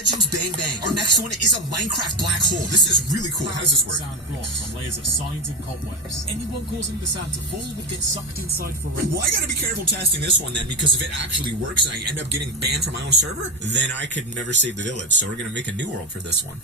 Legends Bang Bang. Our next one is a Minecraft black hole. This is really cool. How does this work? Sand blocks on layers of signs and cobwebs. Anyone causing the sand to fall would get sucked inside forever. Well, I gotta be careful testing this one then, because if it actually works and I end up getting banned from my own server, then I could never save the village. So we're gonna make a new world for this one.